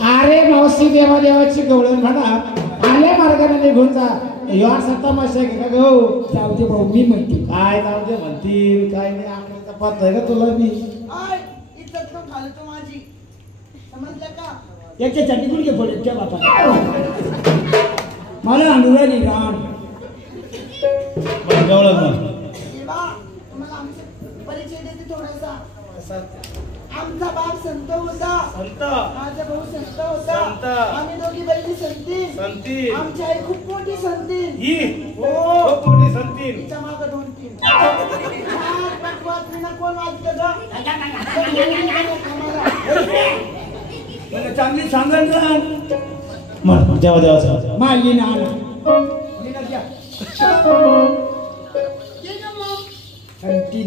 अरे मावशी देवा देवाची गवळण म्हणा आले मार्गाने निघून जा या तमाशा का गो जाऊ दे भाऊ मी म्हणते काय जाऊ दे म्हणतील काय नाही आपल्याला पत आहे का तुला मी इज्जत नको घालतो माझी समजलं का याच्यासाठी कुठे पडेल त्या बापा मला अनुराणी राम गवळण तुम्हाला आमचा परिचय देते थोडासा आमचा बाप संत होता माझा भाऊ संत होता आम्ही दोघी बहिणी संती आमची आई खूप मोठी संती खूप मोठी संती तिच्या मागं 2-3 कोण वाजलं मला चांगली सांगण मग देवा देवा माझी नाना संती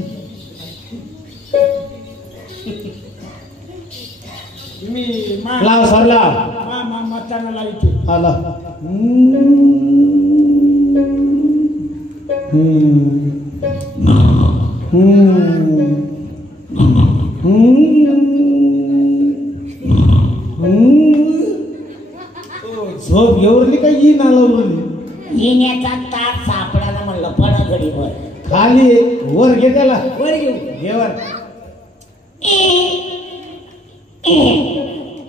मी लाव सरला मताना लावते आला झोप एवढली काय ही ना लावली येण्याचा ताप सापडायला म्हणलं पडा घडीवर खाली वर घे त्याला वर घेऊ घे वर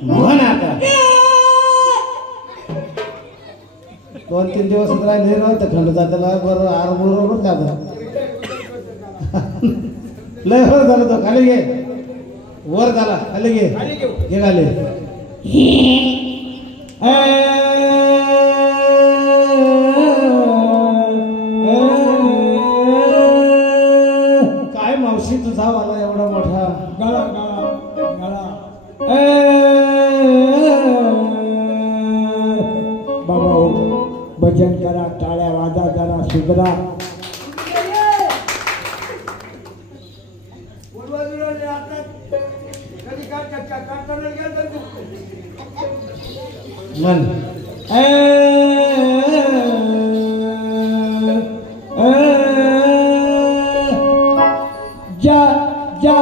म्हण आता 2-3 दिवस राहिले नव्हतं थंड जाताला बरं आरबोल बरोबर जात लय वर झालं तो खाली घे वर झाला खाली घे घे खाली काय मावशी तुझा वाला एवढा मोठा गळा गळा गळा बाबा भजन करा टाळ्या वाजा जरा सुधरा मन जा जा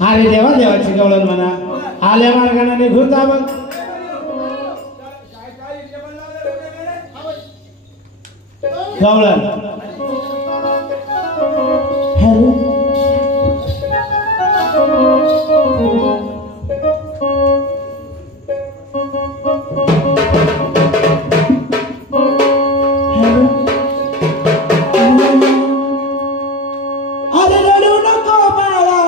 अरे देवा देवाची गवळण म्हणा आल्या मार्गाने निघून जा मग गवळण हॅलो अरे रडू नको बाळा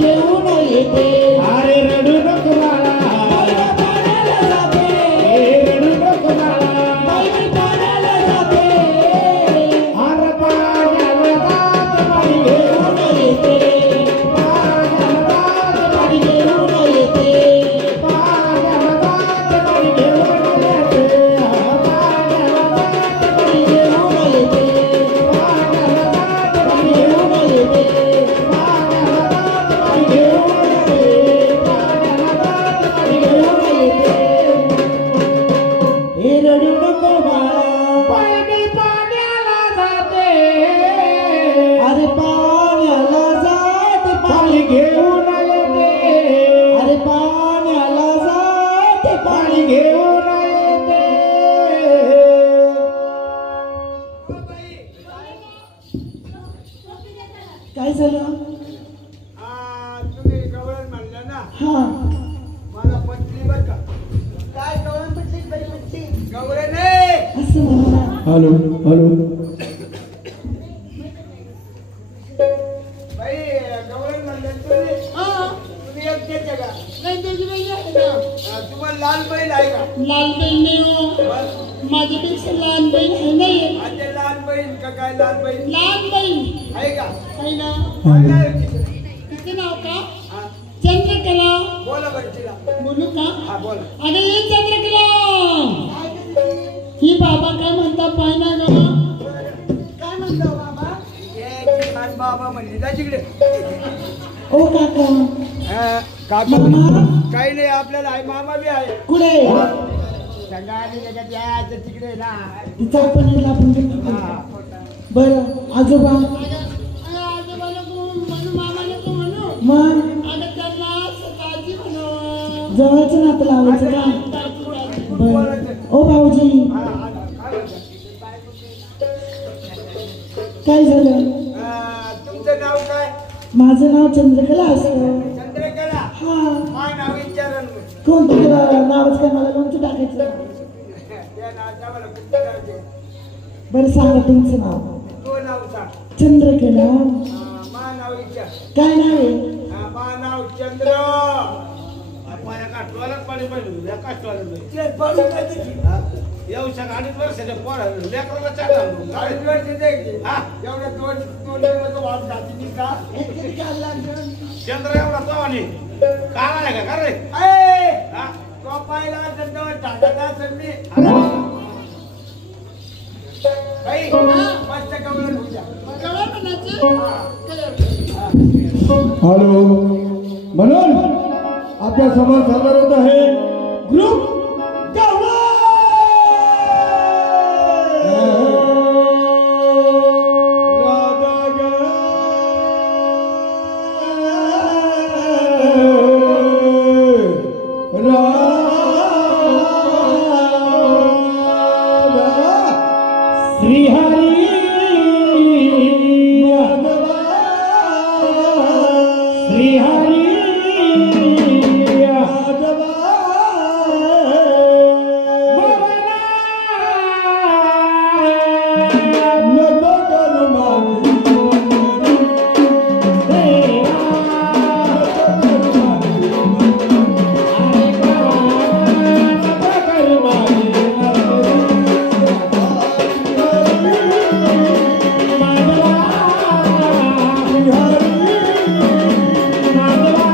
घेऊन येते अरे रडू नको बाळा पाण्याला जाते रडू नको बाळा बाई पाण्याला जाते अरे पाण्याला जात बाई घेऊन येते पाण्याला जात बाई घेऊन येते पाण्याला जात बाई घेऊन येते पाण्याला जात बाई घेऊन येते पाण्याला जात बाई घेऊन येते पाण्याला जात बाई घेऊन येते पाण्याला जात बाई घेऊन येते हे रडू नको बाळा पाणी पाण्याला जाते अरे पाण्याला जाते पाणी घेऊन येते अरे पाण्याला जाते पाणी घेऊन येते काय झालं तुम्ही गवळण म्हणलं ना हा मला पटली बर का काय गवळण पटली बाई म्हणते गवळण आहे असं म्हणा हॅलो हॅलो बाई गवळण म्हणलं तुम्ही तुम्ही एक देते का तुम्हाला लाल बैल आहे का लाल बहीण नाही हो माझ्यापेक्षा लहान बहीण आहे नाही आता लाल बैल का काय लाल बैल लहान बहीण आहे का आहे ना काय आहे तिचं? तिचं नाव का हा, चंद्रकला बोला बरं तिला बोलू का हा बोला अरे ये चंद्रकला काय करते? ही बाबा काय म्हणता पाय ना ग काय म्हणतो बाबा ये ती माझ बाबा म्हणली जा तिकडे ओ काका काका मामा काही नाही आपल्याला आहे मामा बी आहे कुठे संघा आली त्याच्यात यायचं तिकडे ना तिचा आपण हिला आपण घेतो का? बरं आजोबा आजोबाला म्हणू मामा नको म्हणू मग आता त्यांना सकाळची म्हणू जवळचं नातं लावायचं का बरं ओ भाऊजी काय झालं तुमचं नाव काय माझं नाव चंद्रकला असतं चंद्रकला हा माझं नाव विचारा ना. कोण तुझं नावच काय मला कोणतं टाकायचं त्या नावाचं मला कुठं करायचं? बरं सांगा तुमचं नाव तो नाव सांग चंद्रकला मा नाव विचार काय नाव आहे मा नाव चंद्र ते पडून नाही तिची. अडीच वर्षाच्या पोरा लेकराला चालला अडीच वर्षाचं आहे की? एवढ्या दोन लेकराचं वाद घातली का? चंद्र एवढा तो आणि काला आहे का रे ए, तो पाहिला असेल तेव्हा टाकायचा असेल मी. बाई, मस्त कवळं तुझ्या. कळलं म्हणायचं हॅलो म्हणून आपल्या समोर सादर होत आहे ग्रुप श्रीहरी श्रीहरी माधवा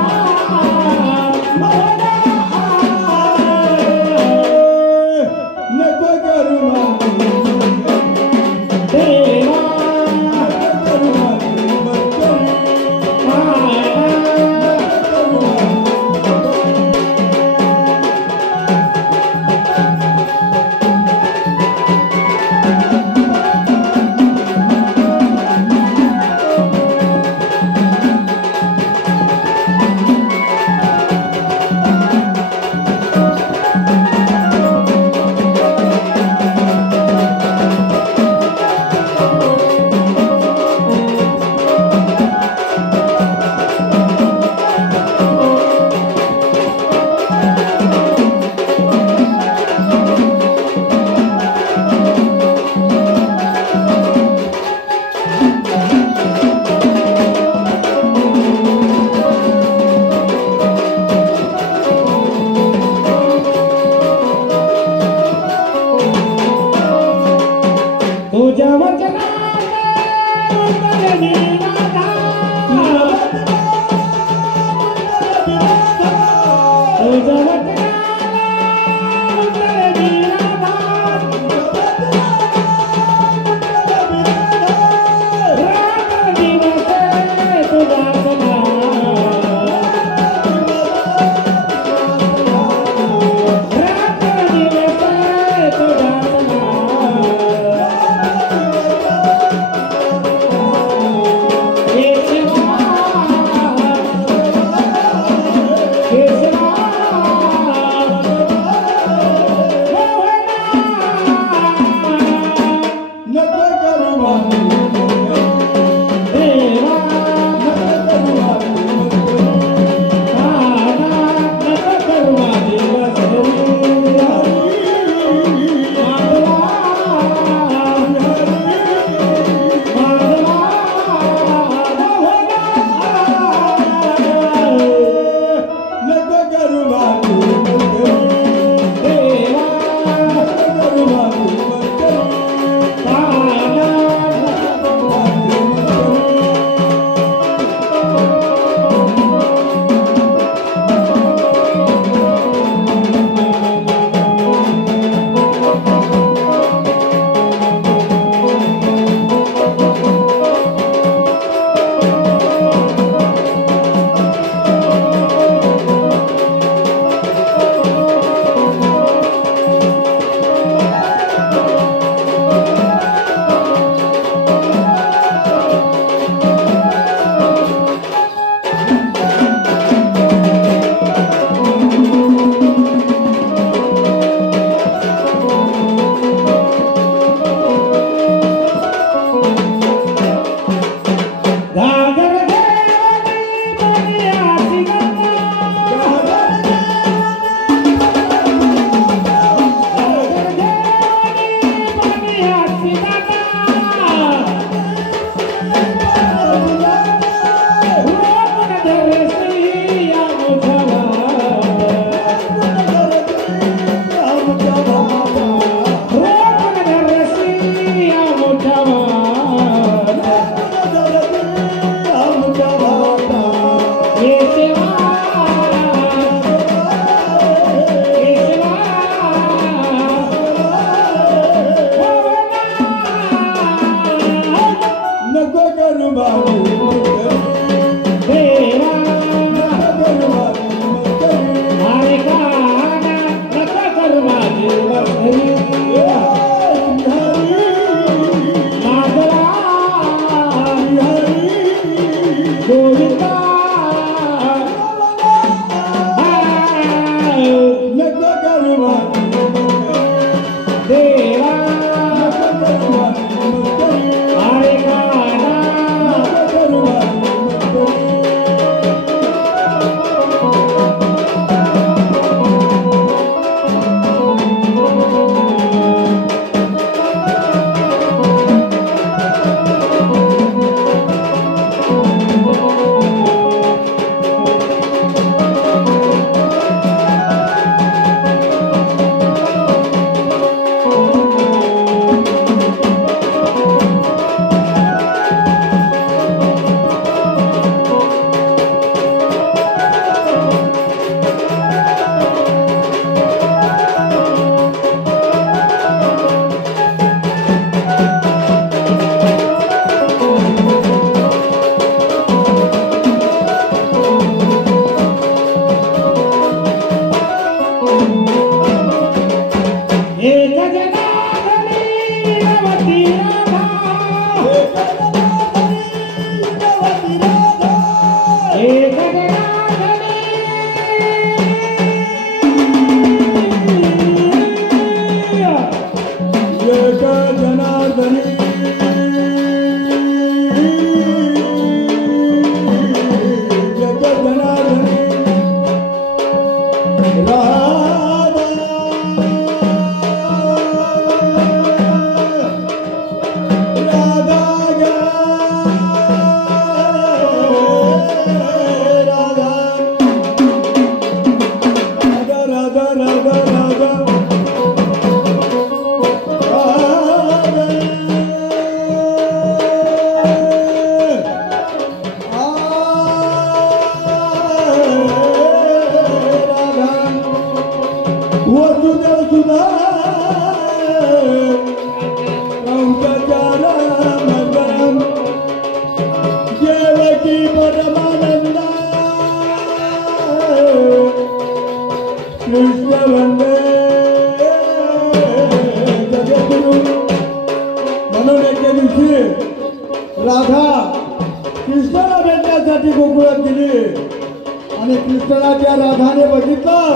आणि कृष्णाच्या राधाने बघितलं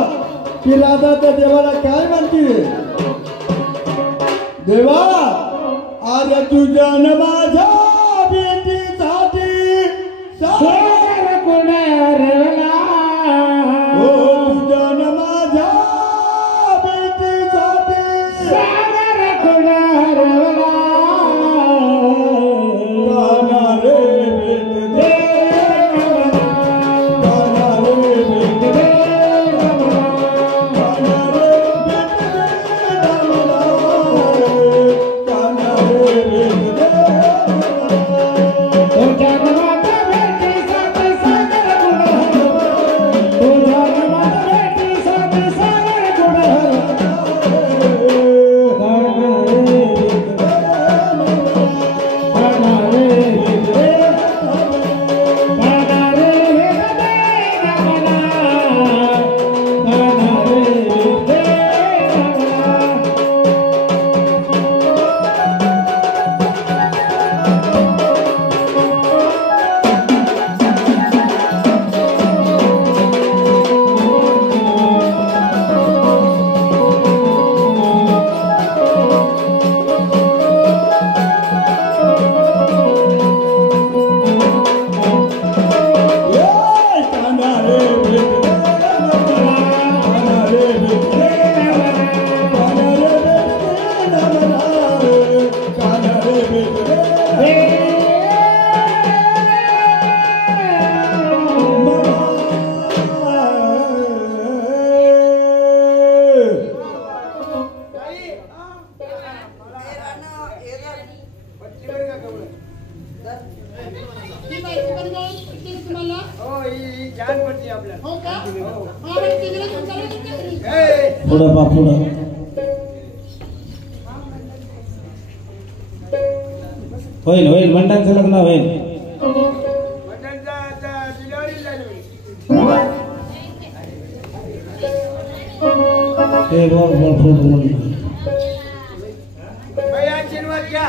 की राधा त्या देवाला काय म्हणते, देवा आज तुझ्या न माझ्या भेटीसाठी सागर कुडारला हो तुझ्या न माझ्या भेटीसाठी सागर कुडारला गाना रे भेट दे, गाना रे भेट दे, गाना रे भेट दे, गाना रे भेट दे. तुझ्या नामात भेटीसाठी सागर कुडारला, तुझ्या नामात भेटीसाठी सागर कुडारला ही बायको पण पटली का तुम्हाला? हो ही छान पडते आपल्याला. हो का? हा, बरं, तिघीला घेऊन चालला तुमच्या घरी. पुढं बा पुढं होईल होईल मंडळाचं लग्न होईल. मटणचा डिलिव्हरी झाली. ते बोल बोल बोल बोल बाई, आशीर्वाद घ्या.